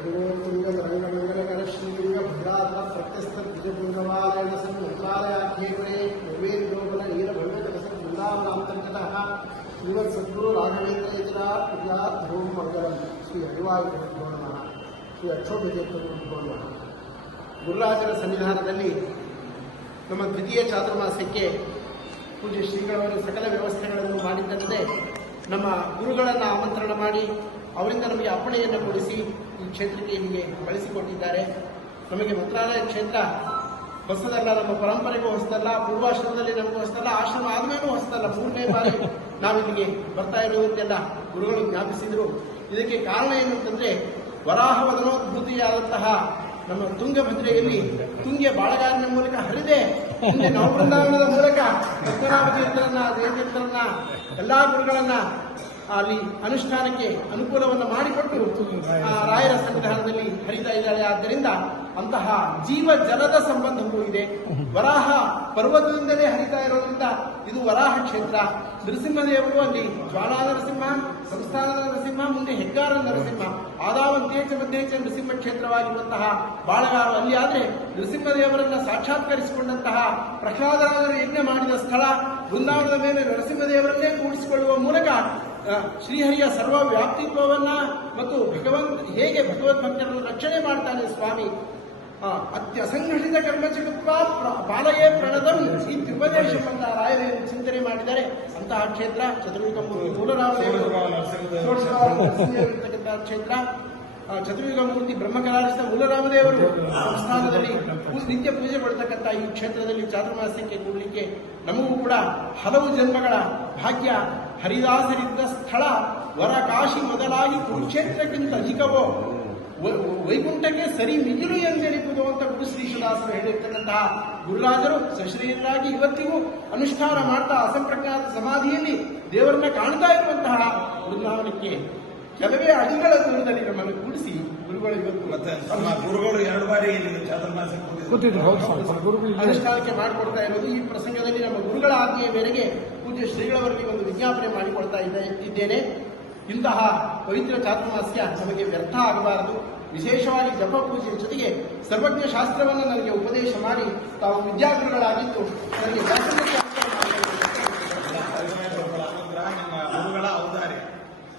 ರಂಗಮಂಗಲಕರ ಶ್ರೀಲಿಂಗ ಭದ್ರಾತ ಪ್ರತ್ಯಸ್ಥ ದ್ವಿಜಪುಂಗವಾಲಯನ ಸಂಕಾಲಯಾಖ್ಯೇಕರೇ ನಿರ್ವೇದಿ ಗೋಕುಲ ನೀಲ ಭವ್ಯತರಸ ಬೃಂದಾವನಾಂತರ್ಗತಃ ಶ್ರೀಮತ್ ಸದ್ಗುರು ರಾಘವೇಂದ್ರೇಂದ್ರ ಪೂಜಾ ಮಂಗಲಂ ಶ್ರೀ ಹರಿವಾಯು ನಮಃ ಶ್ರೀ ಅಕ್ಷೋಭ್ಯತೀರ್ಥ ನಮಃ ಗುರುರಾಜರ ಸನ್ನಿಧಾನದಲ್ಲಿ ನಮ್ಮ ದ್ವಿತೀಯ ಚಾತುರ್ಮಾಸ್ಯಕ್ಕೆ ಪೂಜೆ ಶ್ರೀಗಳವರು ಸಕಲ ವ್ಯವಸ್ಥೆಗಳನ್ನು ಮಾಡಿದ್ದಲ್ಲದೆ ನಮ್ಮ ಗುರುಗಳನ್ನು ಆಮಂತ್ರಣ ಮಾಡಿ, ಅವರಿಂದ ನಮಗೆ ಅಪ್ಪಣೆಯನ್ನು ಕೊಡಿಸಿ ಈ ಕ್ಷೇತ್ರಕ್ಕೆ ನಿಮಗೆ ಬಳಸಿಕೊಟ್ಟಿದ್ದಾರೆ ನಮಗೆ ಮಂತ್ರಾಲಯ ಕ್ಷೇತ್ರ ಹೊಸದಲ್ಲ, ನಮ್ಮ ಪರಂಪರೆಗೂ ಹೊಸದಲ್ಲ, ಪೂರ್ವಾಶ್ರಮದಲ್ಲಿ ನಮಗೂ ಹೊಸದಲ್ಲ, ಆಶ್ರಮ ಆದ್ಮೇಲೂ ಹೊಸದಲ್ಲ, ಮೂರನೇ ಬಾರಿ ನಾವು ಇಲ್ಲಿಗೆ ಬರ್ತಾ ಇರುವುದಕ್ಕೆಲ್ಲ ಗುರುಗಳು ಜ್ಞಾಪಿಸಿದರು. ಇದಕ್ಕೆ ಕಾರಣ ಏನು ಅಂತಂದ್ರೆ ವರಾಹವದನೋದ್ಭೂತಿಯಾದಂತಹ ನಮ್ಮ ತುಂಗಭದ್ರೆಯಲ್ಲಿ ತುಂಗೆ ಬಾಳಗಾರನ ಮೂಲಕ ಹರಿದೆ. ನಾವು ನವಬೃಂದಾವನದ ಮೂಲಕ ಪದ್ಮನಾಭ ತೀರ್ಥರನ್ನ ದೇವತೀರ್ಥರನ್ನ ಎಲ್ಲಾ ಗುರುಗಳನ್ನ ಅಲ್ಲಿ ಅನುಷ್ಠಾನಕ್ಕೆ ಅನುಕೂಲವನ್ನು ಮಾಡಿಕೊಟ್ಟು ಆ ರಾಯರ ಸಂವಿಧಾನದಲ್ಲಿ ಹರಿತಾ ಇದ್ದಾಳೆ. ಆದ್ದರಿಂದ ಅಂತಹ ಜೀವ ಜಲದ ಸಂಬಂಧವೂ ಇದೆ. ವರಾಹ ಪರ್ವತದಿಂದಲೇ ಹರಿತಾ ಇರೋದ್ರಿಂದ ಇದು ವರಾಹ ಕ್ಷೇತ್ರ. ನರಸಿಂಹದೇವರು ಅಲ್ಲಿ ಜ್ವಾಲಾ ನರಸಿಂಹ ಸಂಸ್ಥಾನದ ನರಸಿಂಹ, ಮುಂದೆ ಹೆಗ್ಗಾರ ನರಸಿಂಹ. ಆದಾವಂತೇಚ ಮಧ್ಯೇಚ ನೃಸಿಂಹ ಕ್ಷೇತ್ರವಾಗಿರುವಂತಹ ಬಾಳಗಾರು ಅಲ್ಲಿ ಆದ್ರೆ ನೃಸಿಂಹದೇವರನ್ನ ಸಾಕ್ಷಾತ್ಕರಿಸಿಕೊಂಡಂತಹ ಪ್ರಹ್ಲಾದರಾಜರು ಯಜ್ಞ ಮಾಡಿದ ಸ್ಥಳ ಬೃಂದಾವನದ ಮೇಲೆ ನರಸಿಂಹದೇವರನ್ನೇ ಕೂಡಿಸಿಕೊಳ್ಳುವ ಮೂಲಕ ಶ್ರೀಹರಿಯ ಸರ್ವ ವ್ಯಾಪ್ತಿತ್ವವನ್ನ ಮತ್ತು ಭಗವಂತ ಹೇಗೆ ಭಗವದ್ಭಕ್ತರನ್ನು ರಕ್ಷಣೆ ಮಾಡ್ತಾನೆ ಸ್ವಾಮಿ ಅತ್ಯಸಂಘಟಿತ ಕರ್ಮಚಕತ್ವ ಬಾಲಯೇ ಪ್ರಣದಂ ಈ ತ್ರಿಪದೇಶ ಅಂತ ಚಿಂತನೆ ಮಾಡಿದರೆ ಅಂತಹ ಕ್ಷೇತ್ರ ಚತುರ್ಯುಗ ಮೂರ್ತಿ ಮೂಲರಾಮದೇವರು ಕ್ಷೇತ್ರ ಆ, ಚತುರ್ಯುಗ ಮೂರ್ತಿ ಬ್ರಹ್ಮಕಲಾರಿಸಿದ ಮೂಲರಾಮದೇವರು ಸಂಸ್ಥಾನದಲ್ಲಿ ನಿತ್ಯ ಪೂಜೆ ಪಡ್ತಕ್ಕಂಥ ಈ ಕ್ಷೇತ್ರದಲ್ಲಿ ಚಾತುರ್ಮಾಸ್ಯಕ್ಕೆ ಕೂಡಲಿಕ್ಕೆ ನಮಗೂ ಕೂಡ ಹಲವು ಜನ್ಮಗಳ ಭಾಗ್ಯ ಹರಿದಾಸರಿದ್ದ ಸ್ಥಳ ವರಕಾಶಿ ಮೊದಲಾಗಿ ಕುರುಕ್ಷೇತ್ರಕ್ಕಿಂತ ಅಧಿಕವೋ? ವೈಕುಂಠಕ್ಕೆ ಸರಿ ಮಿಗಿಲು ಎಂದೆಣಿಪುದು ಅಂತ ಗುರು ಶ್ರೀಶದಾಸರು ಹೇಳಿರ್ತಕ್ಕಂತಹ ಗುರುರಾಜರು ಸಶ್ರೀಯರಾಗಿ ಇವತ್ತಿಗೂ ಅನುಷ್ಠಾನ ಮಾಡ್ತಾ ಅಸಂಪ್ರಜ್ಞಾತ ಸಮಾಧಿಯಲ್ಲಿ ದೇವರನ್ನ ಕಾಣ್ತಾ ಇರುವಂತಹ ಬೃಂದಾವನಕ್ಕೆ ಕೆಲವೇ ಅಡಿಗಳ ದೂರದಲ್ಲಿ ನಮ್ಮನ್ನು ಕೂಡಿಸಿ ಗುರುಗಳು ಇವತ್ತು ಮತ್ತೆ ನಮ್ಮ ಗುರುಗಳು ಎರಡು ಬಾರಿ ಅನುಷ್ಠಾನಕ್ಕೆ ಮಾಡಿಕೊಡ್ತಾ ಇರೋದು ಈ ಪ್ರಸಂಗದಲ್ಲಿ ನಮ್ಮ ಗುರುಗಳ ಆಜ್ಞೆಯ ಮೇರೆಗೆ ಪೂಜ್ಯ ಶ್ರೀಗಳವರಿಗೆ ಒಂದು ವಿಜ್ಞಾಪನೆ ಮಾಡಿಕೊಡ್ತಾ ಇದ್ದ ಇದ್ದೇನೆ. ಇಂತಹ ಪವಿತ್ರ ಚಾತುರ್ಮಾಸ್ಯ ನಮಗೆ ವ್ಯರ್ಥ ಆಗಬಾರದು. ವಿಶೇಷವಾಗಿ ಜಪ ಪೂಜೆಯ ಜೊತೆಗೆ ಸರ್ವಜ್ಞ ಶಾಸ್ತ್ರವನ್ನು ನನಗೆ ಉಪದೇಶ ಮಾಡಿ ತಾವು ವಿದ್ಯಾಗುರುಗಳಾಗಿದ್ದು ನನಗೆ ವ್ಯಾಸಂಗಕ್ಕೆ